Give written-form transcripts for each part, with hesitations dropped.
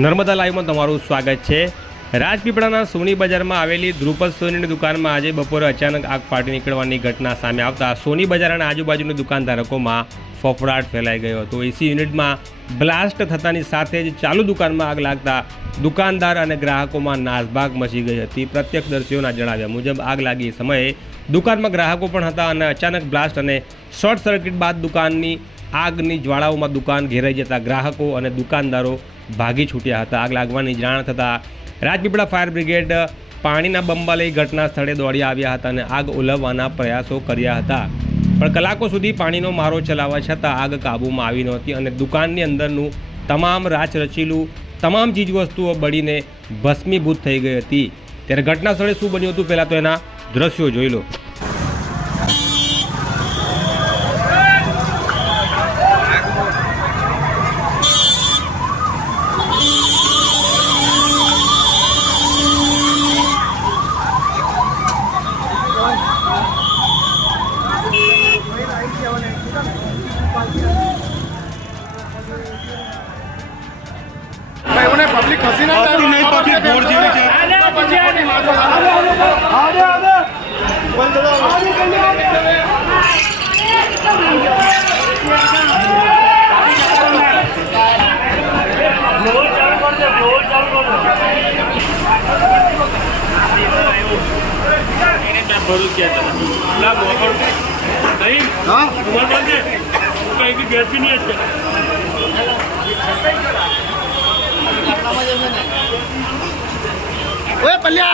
નર્મદા લાઈવમાં તમારું સ્વાગત છે। રાજપીપળાના સોની બજારમાં આવેલી ધ્રુપદ સોનીની દુકાનમાં આજે બપોરે અચાનક આગ ફાટી નીકળવાની ઘટના સામે આવતા સોની બજાર અને આજુબાજુની દુકાનધારકોમાં ફફડાટ ફેલાઈ ગયો હતો। એસી યુનિટમાં બ્લાસ્ટ થતાની સાથે જ ચાલુ દુકાનમાં આગ લાગતા દુકાનદાર અને ગ્રાહકોમાં નાસભાગ મચી ગઈ હતી। પ્રત્યક્ષદર્શીઓના જણાવ્યા મુજબ આગ લાગી એ સમયે દુકાનમાં ગ્રાહકો પણ હતા અને અચાનક બ્લાસ્ટ અને શોર્ટ સર્કિટ બાદ દુકાનની આગની જ્વાળાઓમાં દુકાન ઘેરાઈ જતા ગ્રાહકો અને દુકાનદારો ભાગી છૂટ્યા હતા। આગ લાગવાની જાણ થતાં રાજપીપળા ફાયર બ્રિગેડ પાણીના બંબા લઈ ઘટના સ્થળે દોડી આવ્યા હતા અને આગ ઓલવવાના પ્રયાસો કર્યા હતા, પણ કલાકો સુધી પાણીનો મારો ચલાવવા છતાં આગ કાબૂમાં આવી નહોતી અને દુકાનની અંદરનું તમામ રાચરચીલું તમામ ચીજવસ્તુઓ બળીને ભસ્મીભૂત થઈ ગઈ હતી। ત્યારે ઘટના સ્થળે શું બન્યું હતું પહેલાં તો એના દ્રશ્યો જોઈ લો। पब्लिक फंसी नहीं पहुंची बोर्ड जी गैस भी नहीं है। ओए पल्लिया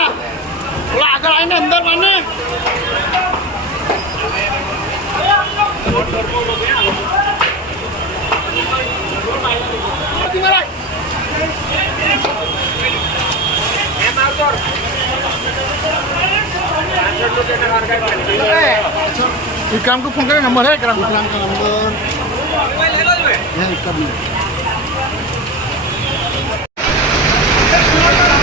थोड़ा आगे आए ना अंदर मारने विक्रम को फोन करे, नंबर है विक्रम का नंबर है।